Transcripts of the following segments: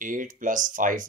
8+5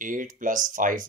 8+5